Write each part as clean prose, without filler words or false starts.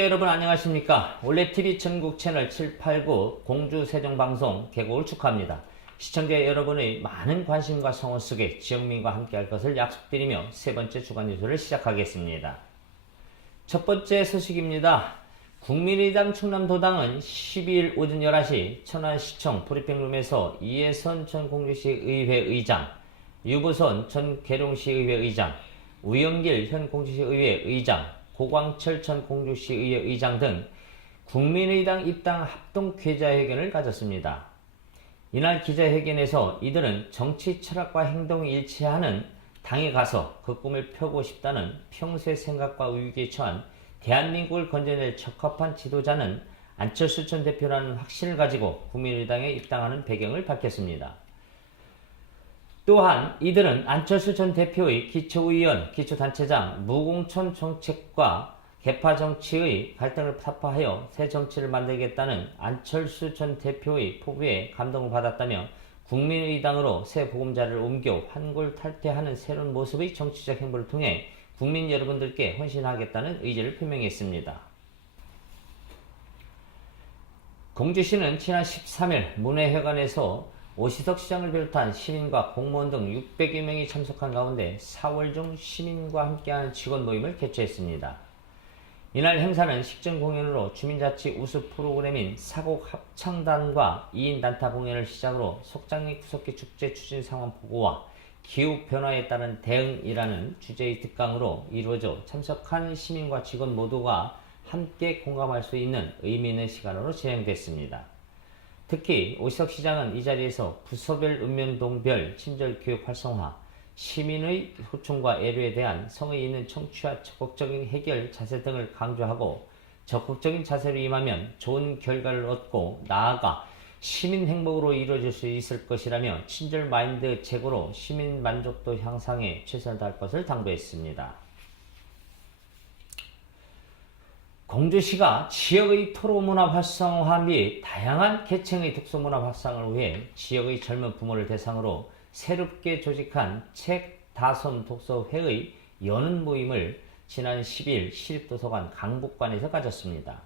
시청자 여러분 안녕하십니까. 올레TV 전국 채널 789 공주 세종방송 개국을 축하합니다. 시청자 여러분의 많은 관심과 성원 속에 지역민과 함께할 것을 약속드리며 세 번째 주간 뉴스를 시작하겠습니다. 첫 번째 소식입니다. 국민의당 충남도당은 12일 오전 11시 천안시청 브리핑룸에서 이해선 전 공주시 의회 의장, 유보선 전 계룡시 의회 의장, 우영길 현 공주시 의회 의장, 고광철 전 공주시 의회 의장 등 국민의당 입당 합동 기자회견을 가졌습니다. 이날 기자회견에서 이들은 정치 철학과 행동이 일치하는 당에 가서 그 꿈을 펴고 싶다는 평소의 생각과 위기에 처한 대한민국을 건져낼 적합한 지도자는 안철수 전 대표라는 확신을 가지고 국민의당에 입당하는 배경을 밝혔습니다. 또한 이들은 안철수 전 대표의 기초의원, 기초단체장, 무공천 정책과 개파 정치의 갈등을 타파하여 새 정치를 만들겠다는 안철수 전 대표의 포부에 감동을 받았다며 국민의당으로 새 보금자리를 옮겨 환골탈퇴하는 새로운 모습의 정치적 행보를 통해 국민 여러분들께 헌신하겠다는 의지를 표명했습니다. 공주시는 지난 13일 문회회관에서 오시석 시장을 비롯한 시민과 공무원 등 600여 명이 참석한 가운데 4월 중 시민과 함께하는 직원 모임을 개최했습니다. 이날 행사는 식전 공연으로 주민자치 우수 프로그램인 사곡 합창단과 2인 단타 공연을 시작으로 속장리 구석기 축제 추진 상황 보고와 기후변화에 따른 대응이라는 주제의 특강으로 이루어져 참석한 시민과 직원 모두가 함께 공감할 수 있는 의미 있는 시간으로 진행됐습니다. 특히 오시석 시장은 이 자리에서 부서별 읍면동별 친절교육 활성화, 시민의 호충과 애로에 대한 성의 있는 청취와 적극적인 해결 자세 등을 강조하고 적극적인 자세로 임하면 좋은 결과를 얻고 나아가 시민 행복으로 이루어질 수 있을 것이라며 친절 마인드 제고로 시민 만족도 향상에 최선을 다할 것을 당부했습니다. 공주시가 지역의 토로문화 활성화 및 다양한 계층의 독서문화 확산을 위해 지역의 젊은 부모를 대상으로 새롭게 조직한 책다솜 독서회의 여는 모임을 지난 10일 시립도서관 강북관에서 가졌습니다.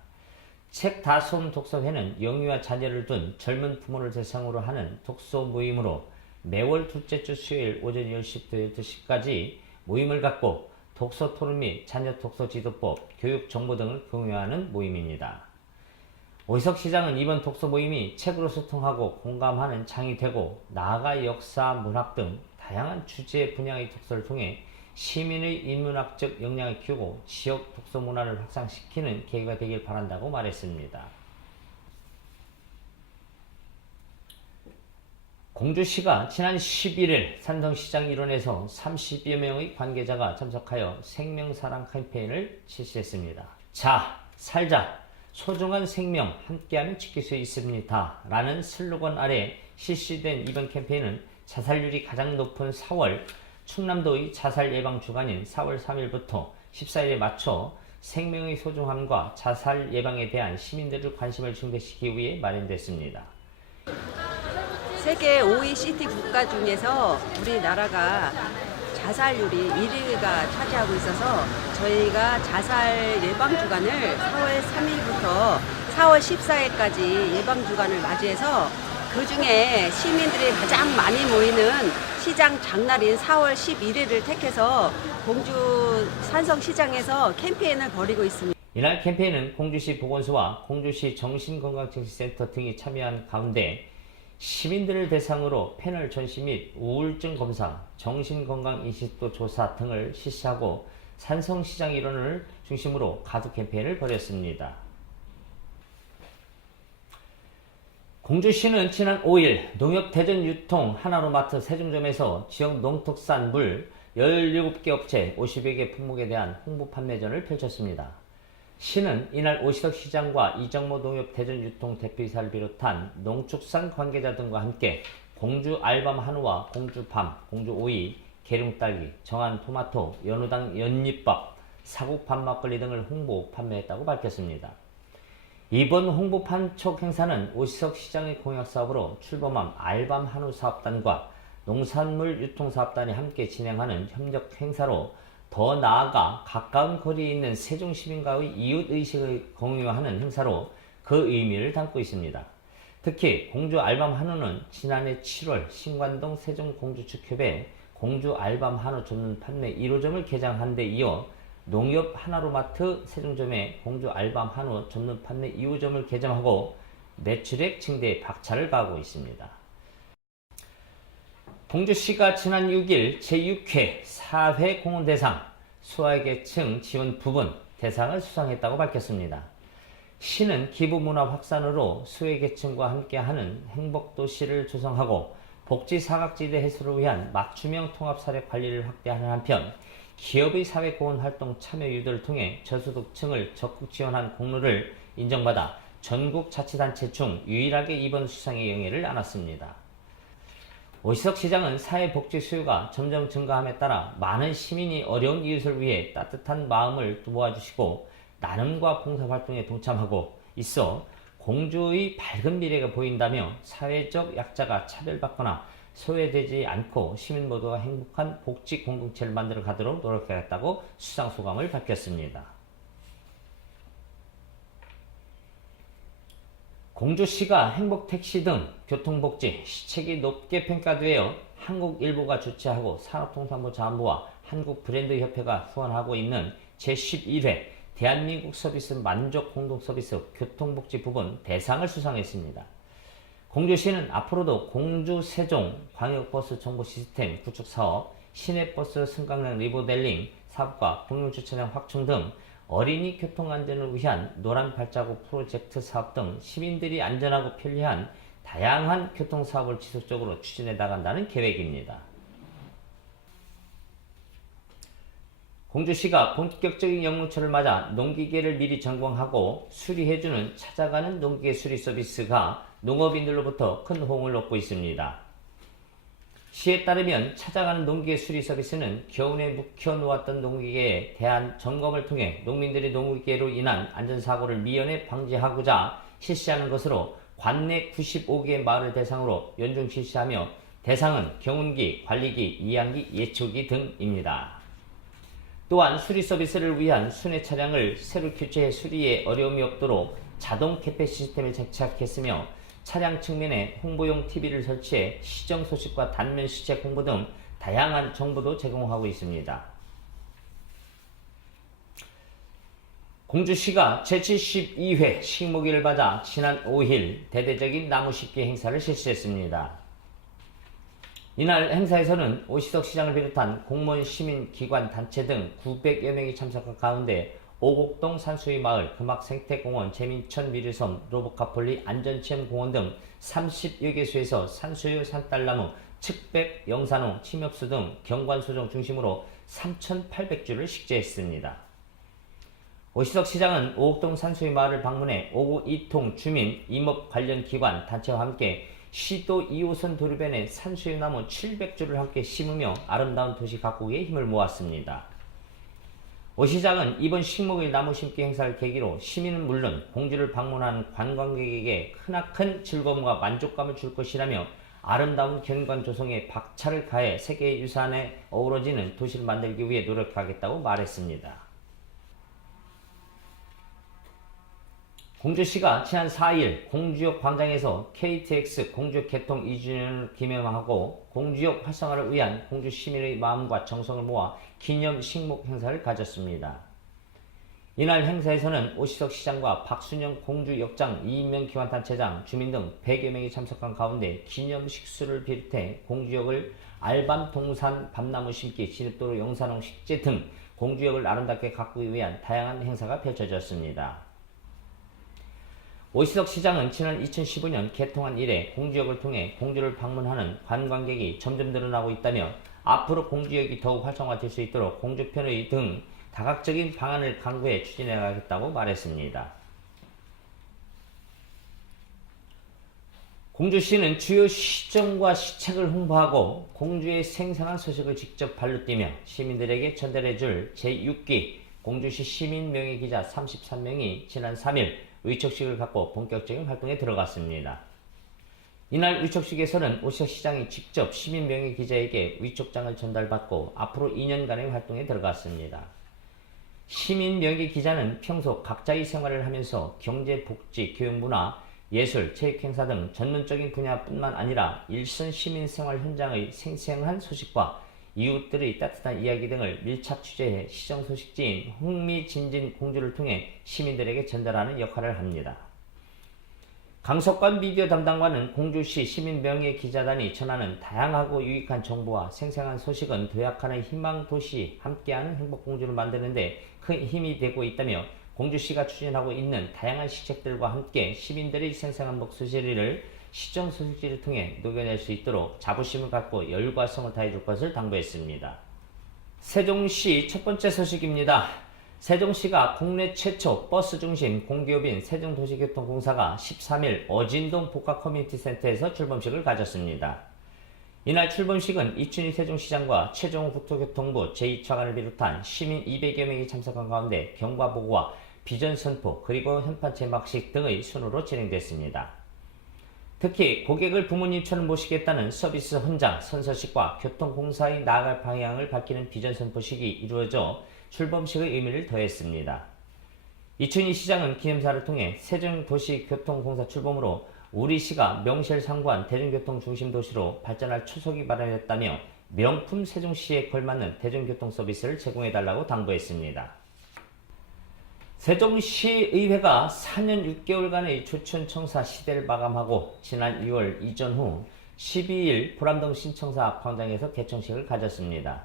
책다솜 독서회는 영유아 자녀를 둔 젊은 부모를 대상으로 하는 독서 모임으로 매월 둘째 주 수요일 오전 10시부터 12시까지 모임을 갖고 독서 토론 및 자녀 독서 지도법, 교육 정보 등을 공유하는 모임입니다. 오시석 시장은 이번 독서 모임이 책으로 소통하고 공감하는 장이 되고 나아가 역사, 문학 등 다양한 주제 분야의 독서를 통해 시민의 인문학적 역량을 키우고 지역 독서 문화를 확산시키는 계기가 되길 바란다고 말했습니다. 공주시가 지난 11일 산성시장 일원에서 30여 명의 관계자가 참석하여 생명사랑 캠페인을 실시했습니다. 자, 살자! 소중한 생명 함께하면 지킬 수 있습니다. 라는 슬로건 아래 실시된 이번 캠페인은 자살률이 가장 높은 4월 충남도의 자살 예방 주간인 4월 3일부터 14일에 맞춰 생명의 소중함과 자살 예방에 대한 시민들의 관심을 증대시키기 위해 마련됐습니다. 세계 OECD 국가 중에서 우리나라가 자살률이 1위가 차지하고 있어서 저희가 자살 예방주간을 4월 3일부터 4월 14일까지 예방주간을 맞이해서 그 중에 시민들이 가장 많이 모이는 시장 장날인 4월 11일을 택해서 공주 산성시장에서 캠페인을 벌이고 있습니다. 이날 캠페인은 공주시 보건소와 공주시 정신건강정책센터 등이 참여한 가운데 시민들을 대상으로 패널 전시 및 우울증 검사, 정신건강 인식도 조사 등을 실시하고 산성시장 일원을 중심으로 가두 캠페인을 벌였습니다. 공주시는 지난 5일 농협 대전 유통 하나로마트 세종점에서 지역 농특산 물 17개 업체 50여 개 품목에 대한 홍보 판매전을 펼쳤습니다. 시는 이날 오시석 시장과 이정모 농협 대전 유통 대표이사를 비롯한 농축산 관계자 등과 함께 공주 알밤 한우와 공주 밤, 공주 오이, 계룡딸기, 정한 토마토, 연우당 연잎밥, 사국 밤막걸리 등을 홍보 판매했다고 밝혔습니다. 이번 홍보 판촉 행사는 오시석 시장의 공약 사업으로 출범한 알밤 한우 사업단과 농산물 유통 사업단이 함께 진행하는 협력 행사로 더 나아가 가까운 거리에 있는 세종시민과의 이웃의식을 공유하는 행사로 그 의미를 담고 있습니다. 특히 공주 알밤 한우는 지난해 7월 신관동 세종공주축협에 공주 알밤 한우 전문 판매 1호점을 개장한 데 이어 농협 하나로마트 세종점에 공주 알밤 한우 전문 판매 2호점을 개점하고 매출액 증대에 박차를 가하고 있습니다. 공주시가 지난 6일 제6회 사회공헌대상 소외계층 지원 부분 대상을 수상했다고 밝혔습니다. 시는 기부문화 확산으로 소외계층과 함께하는 행복도시를 조성하고 복지사각지대 해소를 위한 맞춤형 통합사례 관리를 확대하는 한편 기업의 사회공헌 활동 참여 유도를 통해 저소득층을 적극 지원한 공로를 인정받아 전국자치단체 중 유일하게 이번 수상의 영예를 안았습니다. 오시석 시장은 사회복지 수요가 점점 증가함에 따라 많은 시민이 어려운 이웃을 위해 따뜻한 마음을 도와주시고 나눔과 봉사활동에 동참하고 있어 공주의 밝은 미래가 보인다며 사회적 약자가 차별받거나 소외되지 않고 시민 모두가 행복한 복지 공동체를 만들어 가도록 노력하겠다고 수상 소감을 밝혔습니다. 공주시가 행복택시 등 교통복지 시책이 높게 평가되어 한국일보가 주최하고 산업통상부자원부와 한국브랜드협회가 후원하고 있는 제11회 대한민국 서비스 만족 공동서비스 교통복지 부분 대상을 수상했습니다. 공주시는 앞으로도 공주 세종 광역버스 정보 시스템 구축 사업, 시내버스 승강장 리모델링 사업과 공용주차장 확충 등 어린이 교통안전을 위한 노란 발자국 프로젝트 사업 등 시민들이 안전하고 편리한 다양한 교통사업을 지속적으로 추진해 나간다는 계획입니다. 공주시가 본격적인 영문철을 맞아 농기계를 미리 점검하고 수리해주는 찾아가는 농기계 수리 서비스가 농업인들로부터 큰 호응을 얻고 있습니다. 시에 따르면 찾아가는 농기계 수리 서비스는 겨우내 묵혀놓았던 농기계에 대한 점검을 통해 농민들이 농기계로 인한 안전사고를 미연에 방지하고자 실시하는 것으로 관내 95개의 마을을 대상으로 연중 실시하며 대상은 경운기, 관리기, 이양기, 예초기 등입니다. 또한 수리 서비스를 위한 순회 차량을 새로 교체해 수리에 어려움이 없도록 자동 개폐 시스템을 장착했으며 차량 측면에 홍보용 TV를 설치해 시정 소식과 단면 시책 홍보 등 다양한 정보도 제공하고 있습니다. 공주시가 제72회 식목일을 맞아 지난 5일 대대적인 나무 심기 행사를 실시했습니다. 이날 행사에서는 오시석 시장을 비롯한 공무원, 시민, 기관, 단체 등 900여 명이 참석한 가운데 오곡동 산수유 마을, 금학생태공원, 재민천 미르섬, 로보카폴리 안전체험공원 등 30여 개소에서 산수유, 산딸나무, 측백, 영산홍, 침엽수 등 경관수종 중심으로 3,800주를 식재했습니다. 오시석 시장은 오곡동 산수유 마을을 방문해 오구 이통 주민, 임업 관련 기관, 단체와 함께 시도 2호선 도로변에 산수유나무 700주를 함께 심으며 아름다운 도시 가꾸기에 힘을 모았습니다. 오 시장은 이번 식목일 나무 심기 행사를 계기로 시민은 물론 공주를 방문하는 관광객에게 크나큰 즐거움과 만족감을 줄 것이라며 아름다운 경관 조성에 박차를 가해 세계유산에 어우러지는 도시를 만들기 위해 노력하겠다고 말했습니다. 공주시가 지난 4일 공주역 광장에서 KTX 공주역 개통 2주년을 기념하고 공주역 활성화를 위한 공주 시민의 마음과 정성을 모아 기념 식목 행사를 가졌습니다. 이날 행사에서는 오시석 시장과 박순영 공주역장, 이인명 기관단체장, 주민 등 100여 명이 참석한 가운데 기념 식수를 비롯해 공주역을 알밤 동산 밤나무 심기, 진입도로 영산홍 식재 등 공주역을 아름답게 가꾸기 위한 다양한 행사가 펼쳐졌습니다. 오시석 시장은 지난 2015년 개통한 이래 공주역을 통해 공주를 방문하는 관광객이 점점 늘어나고 있다며 앞으로 공주역이 더욱 활성화될 수 있도록 공주편의 등 다각적인 방안을 강구해 추진해 나가겠다고 말했습니다. 공주시는 주요 시정과 시책을 홍보하고 공주의 생생한 소식을 직접 발로 뛰며 시민들에게 전달해줄 제6기 공주시 시민명예기자 33명이 지난 3일 의촉식을 갖고 본격적인 활동에 들어갔습니다. 이날 위촉식에서는 오시석 시장이 직접 시민 명예 기자에게 위촉장을 전달받고 앞으로 2년간의 활동에 들어갔습니다. 시민 명예 기자는 평소 각자의 생활을 하면서 경제, 복지, 교육, 문화, 예술, 체육 행사 등 전문적인 분야뿐만 아니라 일선 시민 생활 현장의 생생한 소식과 이웃들의 따뜻한 이야기 등을 밀착 취재해 시정 소식지인 흥미진진 공주를 통해 시민들에게 전달하는 역할을 합니다. 강석관 미디어 담당관은 공주시 시민명예 기자단이 전하는 다양하고 유익한 정보와 생생한 소식은 도약하는 희망도시 함께하는 행복공주를 만드는 데 큰 힘이 되고 있다며 공주시가 추진하고 있는 다양한 시책들과 함께 시민들의 생생한 목소리를 시정 소식지를 통해 녹여낼 수 있도록 자부심을 갖고 열과성을 다해줄 것을 당부했습니다. 세종시 첫 번째 소식입니다. 세종시가 국내 최초 버스 중심 공기업인 세종도시교통공사가 13일 어진동 복합커뮤니티센터에서 출범식을 가졌습니다. 이날 출범식은 이춘희 세종시장과 최종호 국토교통부 제2차관을 비롯한 시민 200여 명이 참석한 가운데 경과보고와 비전 선포 그리고 현판 제막식 등의 순으로 진행됐습니다. 특히 고객을 부모님처럼 모시겠다는 서비스 헌장, 선서식과 교통공사의 나아갈 방향을 밝히는 비전 선포식이 이루어져 출범식의 의미를 더했습니다. 이춘희 시장은 기념사를 통해 세종도시교통공사 출범으로 우리 시가 명실상부한 대중교통 중심 도시로 발전할 초석이 마련했다며 명품 세종시에 걸맞는 대중교통 서비스를 제공해달라고 당부했습니다. 세종시의회가 4년 6개월간의 조천청사 시대를 마감하고 지난 2월 이전 후 12일 보람동 신청사 광장에서 개청식을 가졌습니다.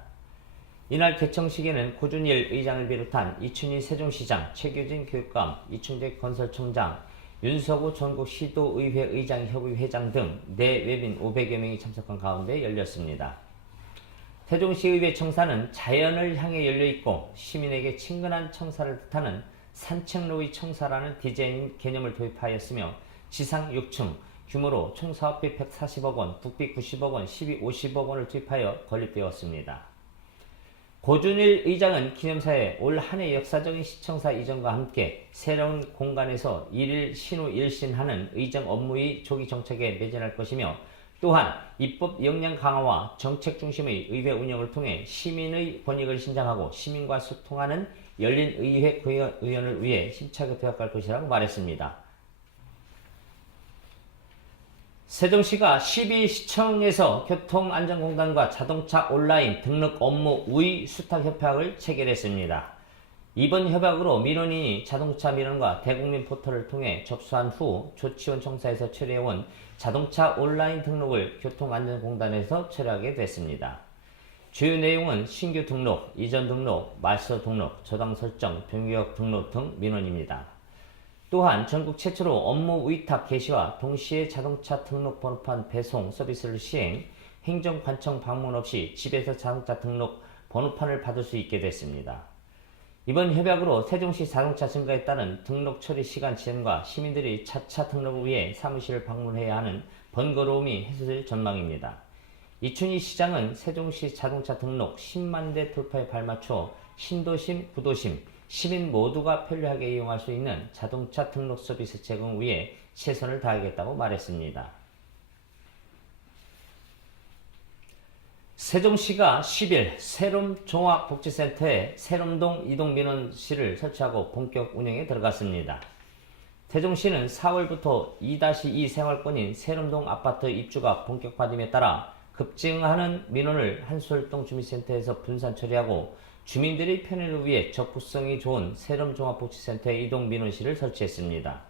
이날 개청식에는 고준일 의장을 비롯한 이춘희 세종시장, 최규진 교육감, 이충재 건설청장, 윤석우 전국시도의회 의장 협의회장 등 내외빈 500여 명이 참석한 가운데 열렸습니다. 세종시의회 청사는 자연을 향해 열려있고 시민에게 친근한 청사를 뜻하는 산책로의 청사라는 디자인 개념을 도입하였으며 지상 6층, 규모로 총 사업비 140억 원, 국비 90억 원, 시비 50억 원을 투입하여 건립되었습니다. 고준일 의장은 기념사에 올 한해 역사적인 시청사 이전과 함께 새로운 공간에서 일일 신후 일신하는 의정 업무의 조기 정책에 매진할 것이며 또한 입법 역량 강화와 정책 중심의 의회 운영을 통해 시민의 권익을 신장하고 시민과 소통하는 열린 의회 의원을 위해 힘차게 도약할 것이라고 말했습니다. 세종시가 12시청에서 교통안전공단과 자동차 온라인 등록 업무 우위 수탁협약을 체결했습니다. 이번 협약으로 민원인이 자동차 민원과 대국민 포털을 통해 접수한 후 조치원 청사에서 처리해온 자동차 온라인 등록을 교통안전공단에서 처리하게 됐습니다. 주요 내용은 신규 등록, 이전 등록, 말소 등록, 저당 설정, 변경 등록 등 민원입니다. 또한 전국 최초로 업무 위탁 개시와 동시에 자동차 등록 번호판 배송 서비스를 시행, 행정관청 방문 없이 집에서 자동차 등록 번호판을 받을 수 있게 됐습니다. 이번 협약으로 세종시 자동차 증가에 따른 등록 처리 시간 지연과 시민들이 차차 등록을 위해 사무실을 방문해야 하는 번거로움이 해소될 전망입니다. 이춘희 시장은 세종시 자동차 등록 10만 대 돌파에 발맞춰 신도심, 구도심, 시민 모두가 편리하게 이용할 수 있는 자동차 등록 서비스 제공 위해 최선을 다하겠다고 말했습니다. 세종시가 10일 세롬종합복지센터에 세롬동 이동민원실을 설치하고 본격 운영에 들어갔습니다. 세종시는 4월부터 2-2 생활권인 세롬동 아파트 입주가 본격화됨에 따라 급증하는 민원을 한솔동 주민센터에서 분산 처리하고 주민들의 편의를 위해 접근성이 좋은 세롬종합복지센터에 이동 민원실을 설치했습니다.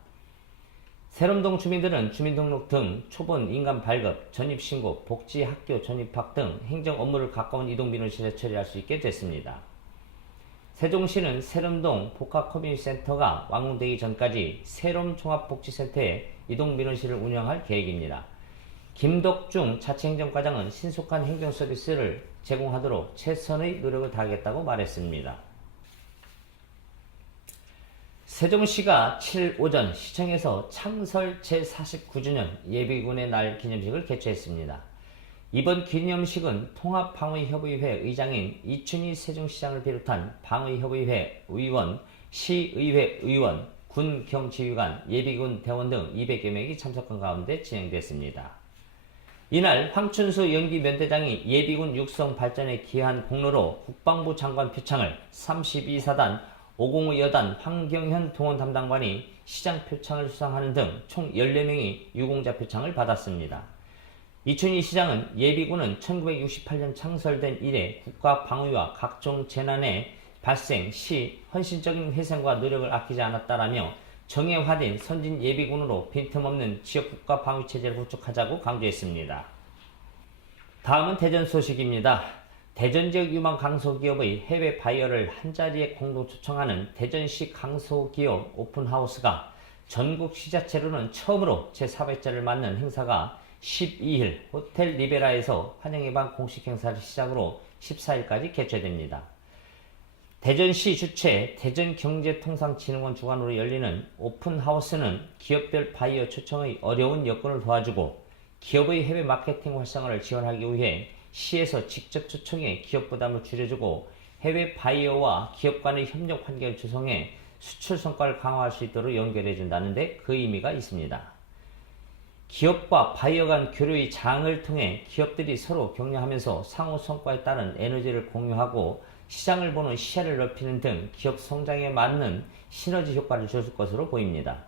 세롬동 주민들은 주민등록 등 초본 인감 발급, 전입신고, 복지, 학교, 전입학 등 행정 업무를 가까운 이동 민원실에 처리할 수 있게 됐습니다. 세종시는 세롬동 복합커뮤니티센터가 완공되기 전까지 세롬종합복지센터에 이동 민원실을 운영할 계획입니다. 김덕중 자치행정과장은 신속한 행정 서비스를 제공하도록 최선의 노력을 다하겠다고 말했습니다. 세종시가 7일 오전 시청에서 창설 제49주년 예비군의 날 기념식을 개최했습니다. 이번 기념식은 통합방위협의회 의장인 이춘희 세종시장을 비롯한 방위협의회 의원, 시의회 의원, 군경지휘관, 예비군 대원 등 200여 명이 참석한 가운데 진행됐습니다. 이날 황춘수 연기면대장이 예비군 육성 발전에 기여한功로로 국방부 장관 표창을 32사단 505 여단 황경현 동원 담당관이 시장 표창을 수상하는 등 총 14명이 유공자 표창을 받았습니다. 이춘희 시장은 예비군은 1968년 창설된 이래 국가 방위와 각종 재난의 발생 시 헌신적인 희생과 노력을 아끼지 않았다라며 정예화된 선진 예비군으로 빈틈없는 지역 국가 방위 체제를 구축하자고 강조했습니다. 다음은 대전 소식입니다. 대전 지역 유망 강소기업의 해외 바이어를 한자리에 공동 초청하는 대전시 강소기업 오픈하우스가 전국 시자체로는 처음으로 제4회째를 맞는 행사가 12일 호텔 리베라에서 환영의 밤 공식 행사를 시작으로 14일까지 개최됩니다. 대전시 주최 대전경제통상진흥원 주관으로 열리는 오픈하우스는 기업별 바이어 초청의 어려운 여건을 도와주고 기업의 해외 마케팅 활성화를 지원하기 위해 시에서 직접 초청해 기업 부담을 줄여주고 해외 바이어와 기업 간의 협력 환경을 조성해 수출 성과를 강화할 수 있도록 연결해 준다는 데 그 의미가 있습니다. 기업과 바이어 간 교류의 장을 통해 기업들이 서로 격려하면서 상호 성과에 따른 에너지를 공유하고 시장을 보는 시야를 넓히는 등 기업 성장에 맞는 시너지 효과를 줄 것으로 보입니다.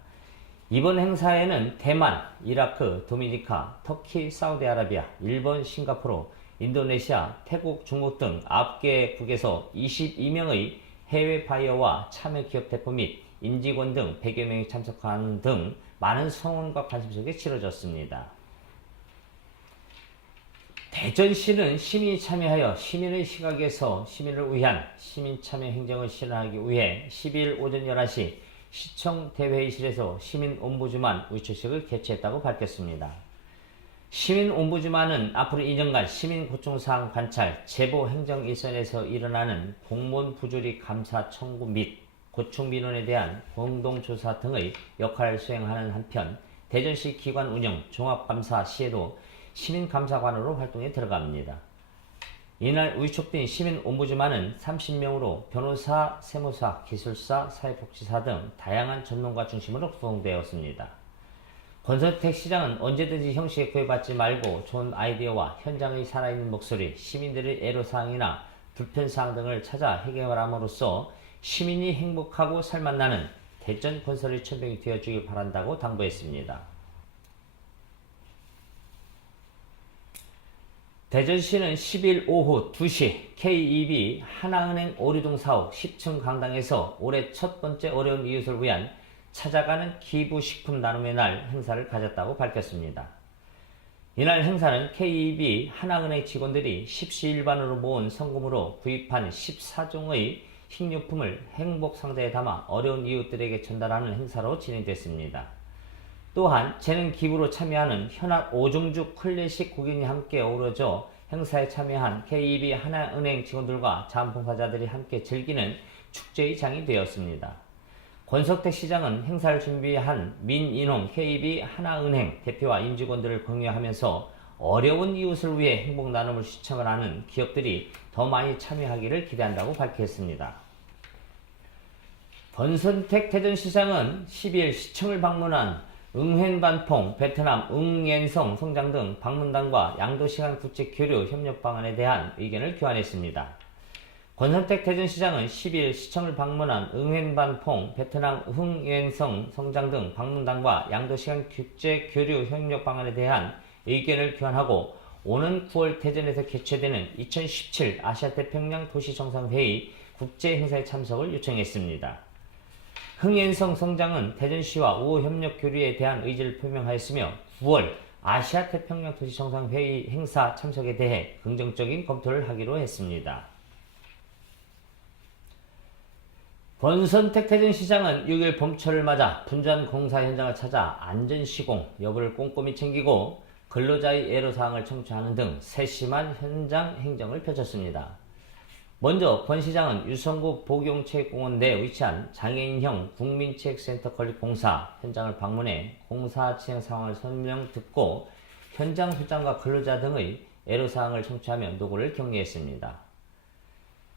이번 행사에는 대만, 이라크, 도미니카, 터키, 사우디아라비아, 일본, 싱가포르, 인도네시아, 태국, 중국 등 9개국에서 22명의 해외 바이어와 참여 기업 대표 및 임직원 등 100여 명이 참석하는 등 많은 성원과 관심 속에 치러졌습니다. 대전시는 시민이 참여하여 시민의 시각에서 시민을 위한 시민참여 행정을 실현하기 위해 12일 오전 11시 시청 대회의실에서 시민옴부즈만 위촉식을 개최했다고 밝혔습니다. 시민옴부즈만은 앞으로 2년간 시민고충사항 관찰, 제보 행정 일선에서 일어나는 공무원 부조리 감사 청구 및 고충민원에 대한 공동조사 등의 역할을 수행하는 한편 대전시 기관 운영 종합감사 시에도 시민감사관으로 활동에 들어갑니다. 이날 위촉된 시민옴부즈만은 30명으로 변호사, 세무사, 기술사, 사회복지사 등 다양한 전문가 중심으로 구성되었습니다. 권선택 시장은 언제든지 형식에 구애받지 말고 좋은 아이디어와 현장의 살아있는 목소리, 시민들의 애로사항이나 불편사항 등을 찾아 해결함으로써 시민이 행복하고 살맛나는 대전 건설의 천병이 되어주길 바란다고 당부했습니다. 대전시는 10일 오후 2시 KEB 하나은행 오류동 사옥 10층 강당에서 올해 첫 번째 어려운 이웃을 위한 찾아가는 기부식품 나눔의 날 행사를 가졌다고 밝혔습니다. 이날 행사는 KEB 하나은행 직원들이 십시일반으로 모은 성금으로 구입한 14종의 식료품을 행복상자에 담아 어려운 이웃들에게 전달하는 행사로 진행됐습니다. 또한 재능 기부로 참여하는 현악 오종죽 클래식 국인이 함께 어우러져 행사에 참여한 KEB 하나은행 직원들과 자원봉사자들이 함께 즐기는 축제의 장이 되었습니다. 권석택 시장은 행사를 준비한 민인홍 KEB 하나은행 대표와 임직원들을 격려하면서 어려운 이웃을 위해 행복 나눔을 시청을 하는 기업들이 더 많이 참여하기를 기대한다고 밝혔습니다. 권선택 대전시장은 12일 시청을 방문한 응hen반퐁, 베트남 응옌성 성장 등 방문단과 양도시간 국제 교류 협력 방안에 대한 의견을 교환했습니다. 권선택 대전시장은 10일 시청을 방문한 응헨반퐁, 베트남 응옌성 성장 등 방문단과 양도시간 국제 교류 협력 방안에 대한 의견을 교환하고 오는 9월 대전에서 개최되는 2017 아시아태평양 도시정상회의 국제행사에 참석을 요청했습니다. 흥앤성 성장은 대전시와 우호 협력 교류에 대한 의지를 표명하였으며 9월 아시아태평양 도시정상회의 행사 참석에 대해 긍정적인 검토를 하기로 했습니다. 권선택 대전시장은 6일 봄철을 맞아 분주한 공사 현장을 찾아 안전시공 여부를 꼼꼼히 챙기고 근로자의 애로사항을 청취하는 등 세심한 현장 행정을 펼쳤습니다. 먼저 권 시장은 유성구 복용체육공원 내에 위치한 장애인형 국민체육센터 건립 공사 현장을 방문해 공사 진행 상황을 설명 듣고 현장 소장과 근로자 등의 애로사항을 청취하며 노고를 격려했습니다.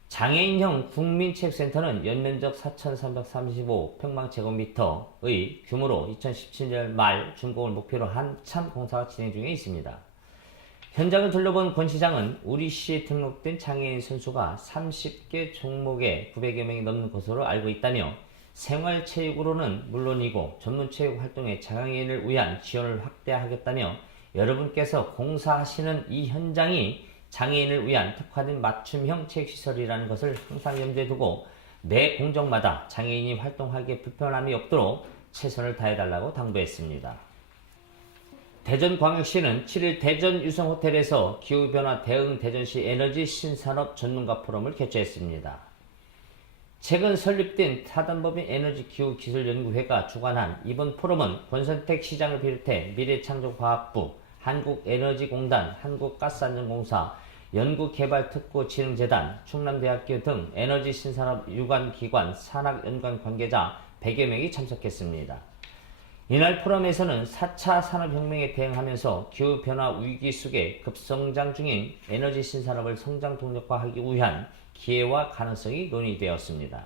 장애인형 국민체육센터는 연면적 4,335평방제곱미터의 규모로 2017년 말 준공을 목표로 한참 공사가 진행 중에 있습니다. 현장을 둘러본 권 시장은 우리 시에 등록된 장애인 선수가 30개 종목에 900여 명이 넘는 것으로 알고 있다며 생활체육으로는 물론이고 전문체육 활동에 장애인을 위한 지원을 확대하겠다며 여러분께서 공사하시는 이 현장이 장애인을 위한 특화된 맞춤형 체육시설이라는 것을 항상 염두에 두고 매 공정마다 장애인이 활동하기에 불편함이 없도록 최선을 다해달라고 당부했습니다. 대전광역시는 7일 대전 유성호텔에서 기후변화 대응 대전시 에너지 신산업 전문가 포럼을 개최했습니다. 최근 설립된 타단법인 에너지기후기술연구회가 주관한 이번 포럼은 권선택 시장을 비롯해 미래창조과학부, 한국에너지공단, 한국가스안전공사, 연구개발특구진흥재단, 충남대학교 등 에너지 신산업 유관기관, 산학연관 관계자 100여 명이 참석했습니다. 이날 포럼에서는 4차 산업혁명에 대응하면서 기후변화 위기 속에 급성장 중인 에너지 신산업을 성장 동력화하기 위한 기회와 가능성이 논의되었습니다.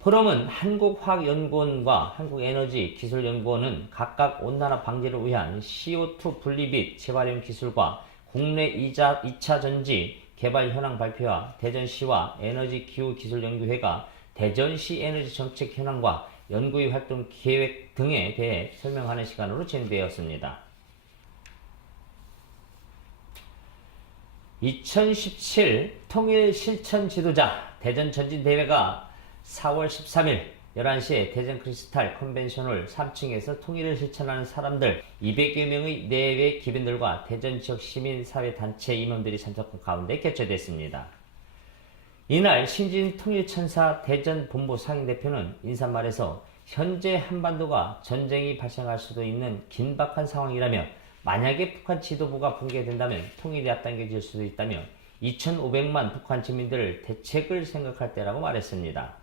포럼은 한국화학연구원과 한국에너지기술연구원은 각각 온난화 방지를 위한 CO2 분리 및 재활용 기술과 국내 2차 전지 개발 현황 발표와 대전시와 에너지기후기술연구회가 대전시 에너지 정책 현황과 연구의 활동 계획 등에 대해 설명하는 시간으로 진행되었습니다. 2017 통일 실천 지도자 대전 전진대회가 4월 13일 11시에 대전 크리스탈 컨벤션홀 3층에서 통일을 실천하는 사람들 200여 명의 내외 기빈들과 대전 지역 시민사회단체 임원들이 참석한 가운데 개최됐습니다. 이날 신진 통일천사 대전 본부 상임대표는 인사말에서 현재 한반도가 전쟁이 발생할 수도 있는 긴박한 상황이라며 만약에 북한 지도부가 붕괴된다면 통일이 앞당겨질 수도 있다며 2,500만 북한 주민들을 대책을 생각할 때라고 말했습니다.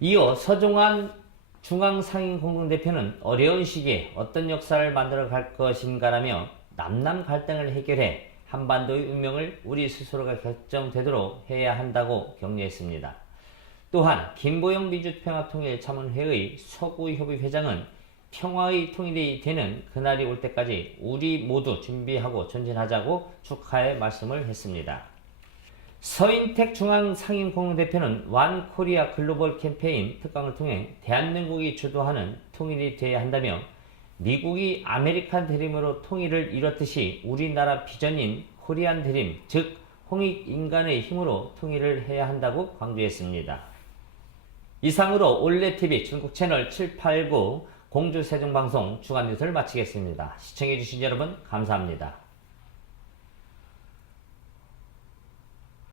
이어 서종환 중앙상임공동대표는 어려운 시기에 어떤 역사를 만들어갈 것인가라며 남남 갈등을 해결해 한반도의 운명을 우리 스스로가 결정되도록 해야 한다고 격려했습니다. 또한 김보영 민주평화통일자문회의 서구협의회장은 평화의 통일이 되는 그날이 올 때까지 우리 모두 준비하고 전진하자고 축하의 말씀을 했습니다. 서인택 중앙상임공동대표는 완 코리아 글로벌 캠페인 특강을 통해 대한민국이 주도하는 통일이 되어야 한다며 미국이 아메리칸 드림으로 통일을 이뤘듯이 우리나라 비전인 코리안 드림, 즉 홍익인간의 힘으로 통일을 해야 한다고 강조했습니다. 이상으로 올레TV 중국 채널 789 공주세종방송 주간 뉴스를 마치겠습니다. 시청해주신 여러분 감사합니다.